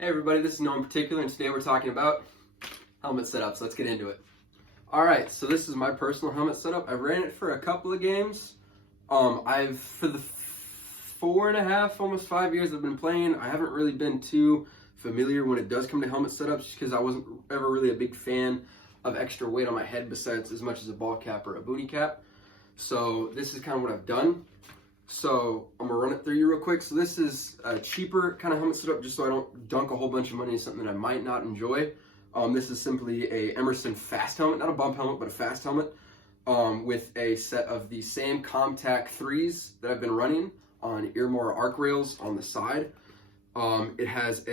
Hey everybody, this is No In Particular, and today we're talking about helmet setups. Let's get into it. Alright, so this is my personal helmet setup. I've ran it for a couple of games. For the 4.5, almost 5 years I've been playing, I haven't really been too familiar when it does come to helmet setups because I wasn't ever really a big fan of extra weight on my head besides as much as a ball cap or a booty cap. So this is kind of what I've done. So I'm gonna run it through you real quick. So this is a cheaper kind of helmet setup just so I don't dunk a whole bunch of money in something that I might not enjoy. This is simply a Emerson fast helmet, not a bump helmet, but a fast helmet with a set of the same ComTac 3s that I've been running on Earmore arc rails on the side. It has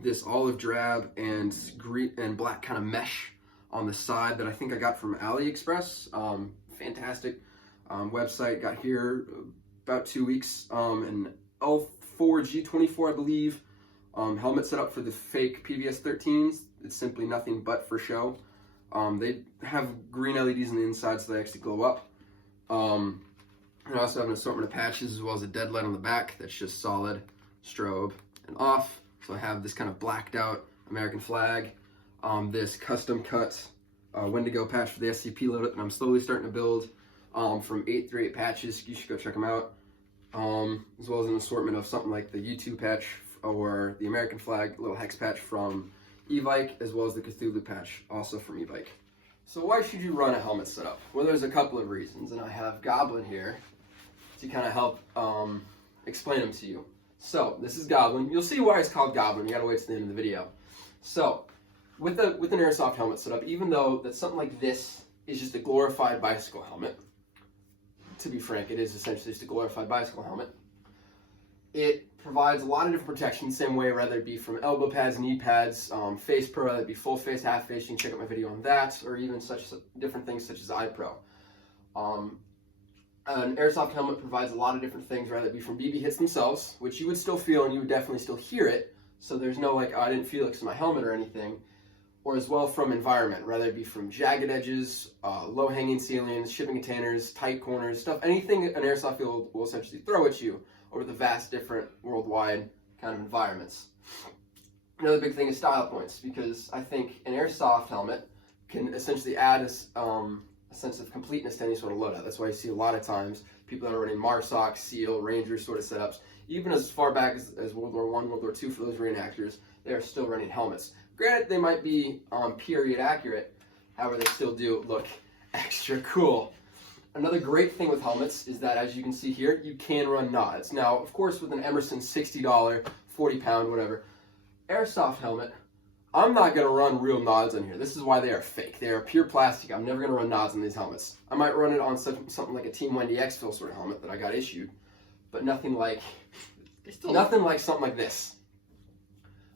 this olive drab and green and black kind of mesh on the side that I think I got from AliExpress. Fantastic website, got here about 2 weeks, an L4G24, I believe, helmet set up for the fake PVS 13s. It's simply nothing but for show. They have green LEDs on the inside so they actually glow up. And I also have an assortment of patches as well as a dead light on the back that's just solid, strobe, and off. So I have this kind of blacked out American flag, this custom cut Wendigo patch for the SCP loadout, and I'm slowly starting to build from 8 through 8 patches. You should go check them out. As well as an assortment of something like the U2 patch or the American flag little hex patch from e-bike, as well as the Cthulhu patch also from e-bike. So why should you run a helmet setup? Well, there's a couple of reasons, and I have Goblin here to kind of help explain them to you. So this is Goblin. You'll see why it's called Goblin. You gotta wait to the end of the video. So with an Airsoft helmet setup, even though that something like this is just a glorified bicycle helmet, to be frank, it is essentially just a glorified bicycle helmet. It provides a lot of different protection, same way, whether it be from elbow pads, knee pads, face pro, whether it be full face, half face. You can check out my video on that, or even different things such as eye pro. An Airsoft helmet provides a lot of different things, whether it be from BB hits themselves, which you would still feel and you would definitely still hear it. So there's no like, oh, I didn't feel it because of my helmet or anything. Or as well from environment, whether it be from jagged edges, low-hanging ceilings, shipping containers, tight corners, stuff, anything an airsoft field will essentially throw at you over the vast different worldwide kind of environments. Another big thing is style points, because I think an airsoft helmet can essentially add a sense of completeness to any sort of loadout. That's why you see a lot of times people that are running MARSOC, SEAL, Ranger sort of setups, even as far back as World War I, World War II for those reenactors, they are still running helmets. Granted, they might be period accurate, however, they still do look extra cool. Another great thing with helmets is that, as you can see here, you can run nods. Now, of course, with an Emerson $60, 40-pound, whatever, Airsoft helmet, I'm not going to run real nods on here. This is why they are fake. They are pure plastic. I'm never going to run nods on these helmets. I might run it on something like a Team Wendy X-Fill sort of helmet that I got issued, but nothing like something like this.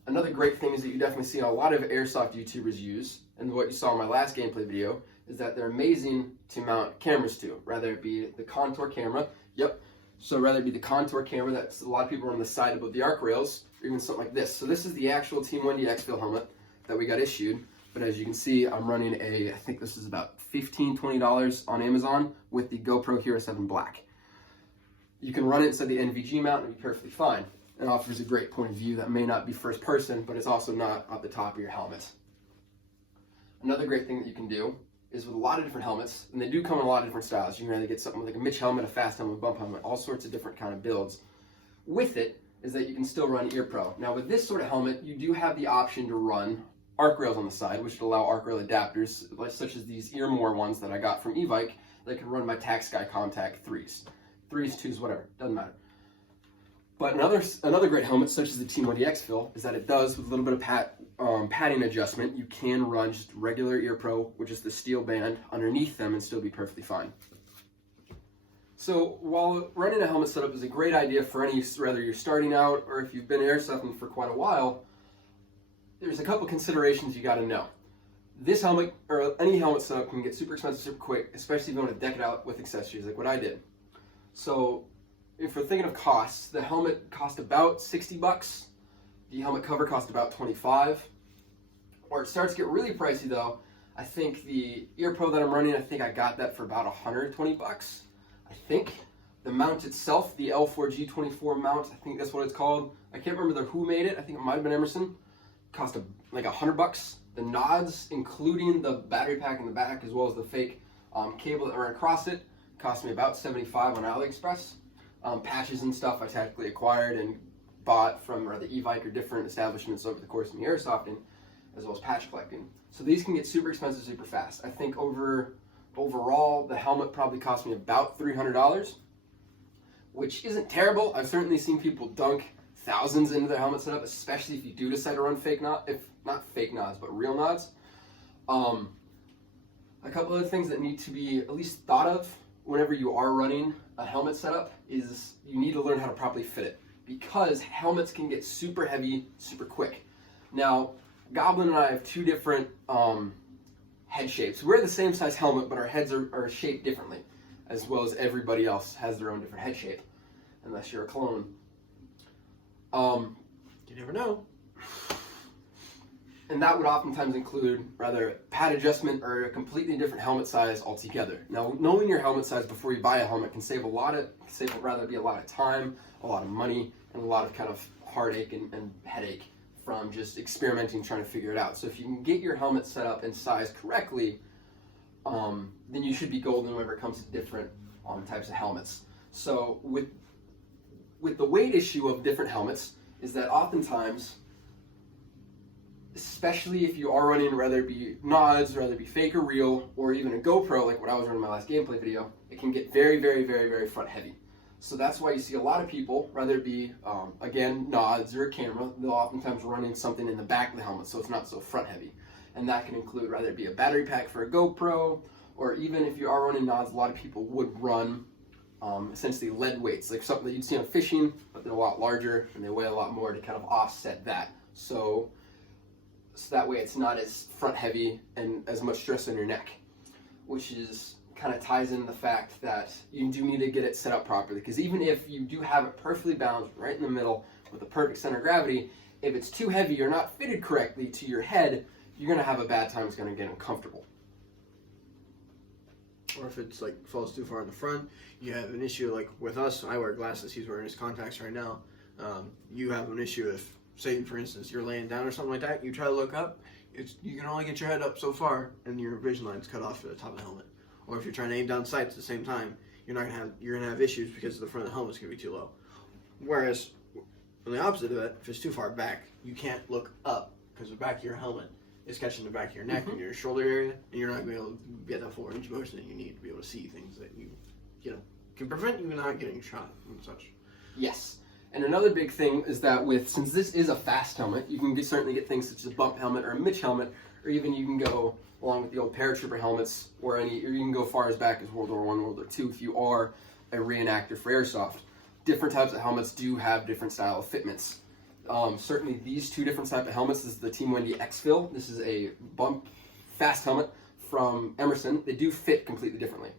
Another great thing is that you definitely see a lot of Airsoft YouTubers use, and what you saw in my last gameplay video, is that they're amazing to mount cameras to, whether it be the contour camera, so whether it be the contour camera that's a lot of people are on the side above the arc rails, or even something like this. So this is the actual Team Wendy X-Fill helmet that we got issued, but as you can see, I'm running I think this is about $15, $20 on Amazon with the GoPro Hero 7 Black. You can run it inside the NVG mount and be perfectly fine. It offers a great point of view that may not be first person, but it's also not at the top of your helmet. Another great thing that you can do is with a lot of different helmets, and they do come in a lot of different styles. You can either get something like a Mitch helmet, a fast helmet, a bump helmet, all sorts of different kind of builds. With it is that you can still run Ear Pro. Now with this sort of helmet, you do have the option to run arc rails on the side, which would allow arc rail adapters, such as these Earmore ones that I got from e-bike, that can run my TacSky ComTac 3s. 3s, 2s, whatever, doesn't matter. But another great helmet, such as the Team Wendy X-Fill, is that it does, with a little bit of padding adjustment, you can run just regular Ear Pro, which is the steel band, underneath them and still be perfectly fine. So while running a helmet setup is a great idea for whether you're starting out or if you've been airsofting for quite a while, there's a couple considerations you got to know. This helmet, or any helmet setup, can get super expensive super quick, especially if you want to deck it out with accessories like what I did. So if we're thinking of costs, the helmet cost about $60. The helmet cover cost about $25. Where it starts to get really pricey though, I think the Ear Pro that I'm running, I think I got that for about $120, I think. The mount itself, the L4G24 mount, I think that's what it's called. I can't remember who made it. I think it might have been Emerson. Cost like $100. The nods, including the battery pack in the back, as well as the fake cable that ran across it, cost me about $75 on AliExpress. Patches and stuff I tactically acquired and bought from the e-bike or different establishments over the course of me airsofting, as well as patch collecting. So these can get super expensive super fast. I think overall the helmet probably cost me about $300, which isn't terrible. I've certainly seen people dunk thousands into their helmet setup, especially if you do decide to run fake nods, if not fake nods, but real nods. A couple other things that need to be at least thought of whenever you are running a helmet setup is you need to learn how to properly fit it, because helmets can get super heavy super quick. Now, Goblin and I have two different head shapes. We're the same size helmet, but our heads are shaped differently, as well as everybody else has their own different head shape, unless you're a clone. You never know. And that would oftentimes include rather pad adjustment or a completely different helmet size altogether. Now, knowing your helmet size before you buy a helmet can save a lot of time, a lot of money, and a lot of kind of heartache and headache from just experimenting, trying to figure it out. So if you can get your helmet set up and sized correctly, then you should be golden whenever it comes to different types of helmets. So with the weight issue of different helmets is that oftentimes, especially if you are running, whether it be nods, whether it be fake or real, or even a GoPro, like what I was running in my last gameplay video, it can get very, very, very, very front heavy. So that's why you see a lot of people, whether it be, again, nods or a camera, they'll oftentimes run in something in the back of the helmet so it's not so front heavy. And that can include whether it be a battery pack for a GoPro, or even if you are running nods, a lot of people would run essentially lead weights, like something that you'd see on fishing, but they're a lot larger and they weigh a lot more to kind of offset that. So that way it's not as front heavy and as much stress on your neck, which is kind of ties in the fact that you do need to get it set up properly, because even if you do have it perfectly balanced right in the middle with a perfect center of gravity, if it's too heavy or not fitted correctly to your head, you're going to have a bad time. It's going to get uncomfortable. Or if it's like falls too far in the front, you have an issue. Like with us, I wear glasses, he's wearing his contacts right now. You have an issue if, say for instance, you're laying down or something like that, you try to look up, you can only get your head up so far and your vision line's cut off at the top of the helmet. Or if you're trying to aim down sights at the same time, you're gonna have issues because the front of the helmet's gonna be too low. Whereas on the opposite of it, if it's too far back, you can't look up because the back of your helmet is catching the back of your neck and your shoulder area, and you're not going to be able to get that forward range of motion that you need to be able to see things that you can prevent you not getting shot and such. Yes. And another big thing is that since this is a fast helmet, you can certainly get things such as a bump helmet or a Mitch helmet, or even you can go along with the old paratrooper helmets, or you can go far as back as World War I, World War II if you are a reenactor for Airsoft. Different types of helmets do have different style of fitments. Certainly these two different types of helmets, this is the Team Wendy X-Fill. This is a bump fast helmet from Emerson. They do fit completely differently.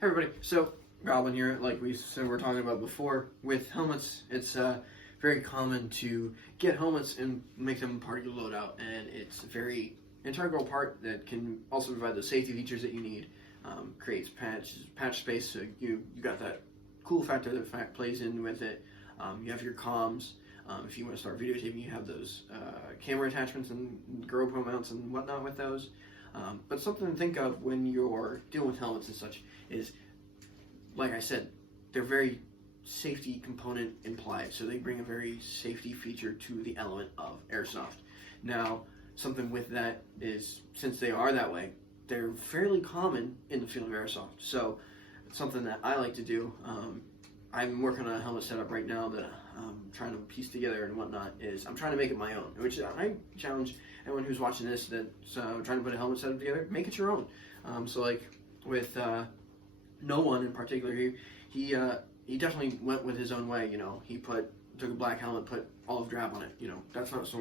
Hey everybody, so Goblin here. Like we were talking about before, with helmets, it's very common to get helmets and make them part of your loadout, and it's a very integral part that can also provide the safety features that you need. Creates patch space, so you got that cool factor that plays in with it. You have your comms. If you want to start videotaping, you have those camera attachments and GoPro mounts and whatnot with those. But something to think of when you're dealing with helmets and such is, like I said, they're very safety component implied. So they bring a very safety feature to the element of Airsoft. Now, something with that is, since they are that way, they're fairly common in the field of Airsoft. So it's something that I like to do. I'm working on a helmet setup right now that I'm trying to piece together and whatnot. I'm trying to make it my own, which I challenge anyone who's watching this that's trying to put a helmet setup together, make it your own. So like with no one in particular, he definitely went with his own way. He took a black helmet, put olive drab on it. That's not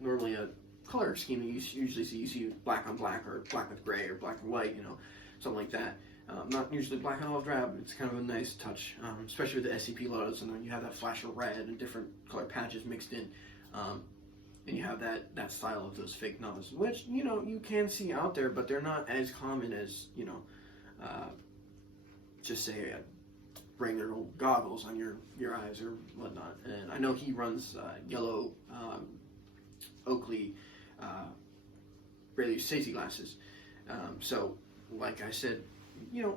normally a color scheme that you usually see. You see black on black, or black with gray, or black and white. Something like that. Not usually black and olive drab. It's kind of a nice touch, especially with the SCP loads, and then you have that flash of red and different color patches mixed in, and you have that style of those fake nods, which you can see out there, but they're not as common as just say regular old goggles on your eyes or whatnot. And I know he runs yellow Oakley regular safety glasses. So, like I said,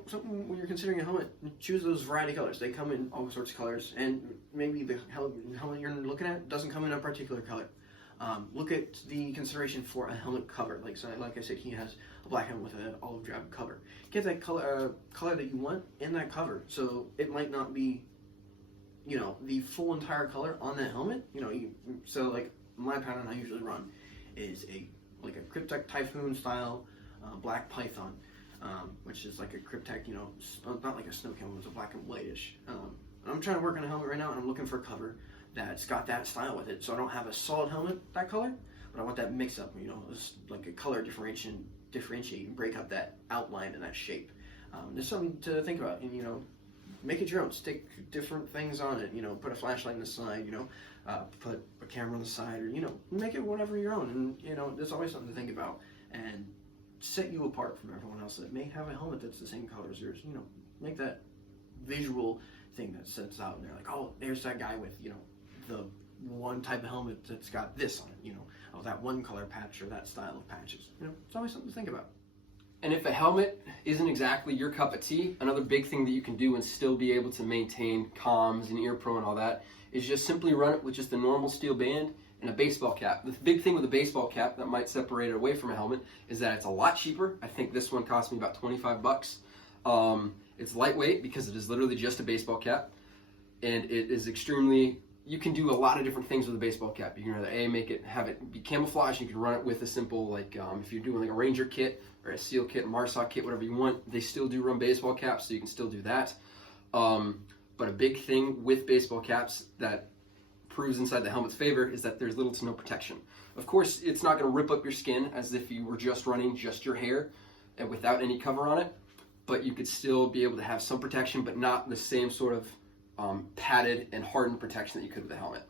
something when you're considering a helmet, choose those variety colors. They come in all sorts of colors, and maybe the helmet you're looking at doesn't come in a particular color. Look at the consideration for a helmet cover. Like I said, he has a black helmet with an olive drab cover. Get that color that you want in that cover. So it might not be, the full entire color on that helmet. So like my pattern I usually run is a Cryptek Typhoon style black python, which is like a Cryptek, not like a snow camo, it's a black and whitish. I'm trying to work on a helmet right now, and I'm looking for a cover that's got that style with it. So I don't have a solid helmet that color, but I want that mix up, it's like a color differentiate and break up that outline and that shape. There's something to think about, and make it your own. Stick different things on it. Put a flashlight in the side. Put a camera on the side, or make it whatever your own. And there's always something to think about and set you apart from everyone else that may have a helmet that's the same color as yours. Make that visual thing that sets out, and they're like, oh, there's that guy with the one type of helmet that's got this on it. Oh, that one color patch or that style of patches. It's always something to think about. And if a helmet isn't exactly your cup of tea, another big thing that you can do and still be able to maintain comms and ear pro and all that is just simply run it with just a normal steel band and a baseball cap. The big thing with a baseball cap that might separate it away from a helmet is that it's a lot cheaper. I think this one cost me about 25 bucks. It's lightweight because it is literally just a baseball cap, and it is extremely, you can do a lot of different things with a baseball cap. You can either have it be camouflage. You can run it with a simple, if you're doing like a Ranger kit or a SEAL kit, MARSOC kit, whatever you want. They still do run baseball caps, so you can still do that. But a big thing with baseball caps that proves inside the helmet's favor is that there's little to no protection. Of course, it's not going to rip up your skin as if you were just running just your hair and without any cover on it, but you could still be able to have some protection, but not the same sort of padded and hardened protection that you could with a helmet.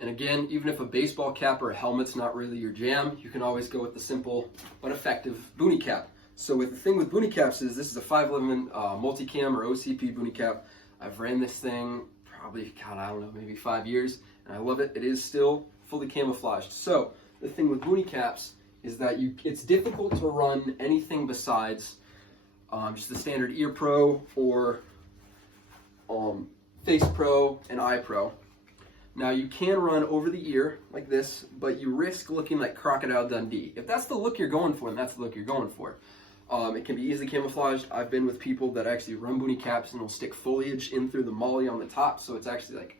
And again, even if a baseball cap or a helmet's not really your jam, you can always go with the simple but effective Boonie cap. So the thing with Boonie caps is this is a 511 multicam or OCP Boonie cap. I've ran this thing probably, maybe 5 years, and I love it. It is still fully camouflaged. So the thing with Boonie caps is that it's difficult to run anything besides just the standard ear pro or face pro and eye pro. Now you can run over the ear like this, but you risk looking like Crocodile Dundee. If that's the look you're going for, then that's the look you're going for. It can be easily camouflaged. I've been with people that actually run Boonie caps and will stick foliage in through the molly on the top, so it's actually like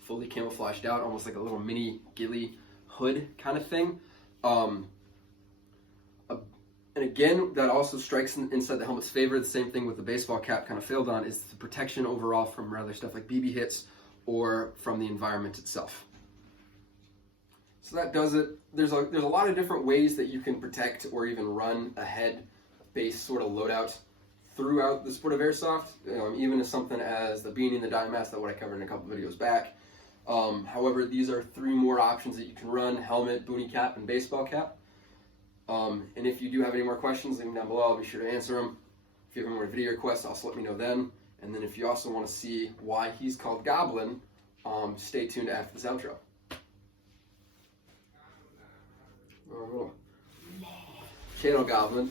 fully camouflaged out, almost like a little mini ghillie hood kind of thing. And again, that also strikes inside the helmet's favor. The same thing with the baseball cap kind of failed on is the protection overall from rather stuff like BB hits or from the environment itself. So that does it. There's a lot of different ways that you can protect or even run a head-based sort of loadout throughout the sport of airsoft, even as something as the beanie and the dime mask, that what I covered in a couple videos back. However, these are 3 more options that you can run: helmet, Boonie cap, and baseball cap. And if you do have any more questions, leave them down below. I'll be sure to answer them. If you have any more video requests, also let me know then. And then if you also want to see why he's called Goblin, stay tuned after this outro. Channel Goblin.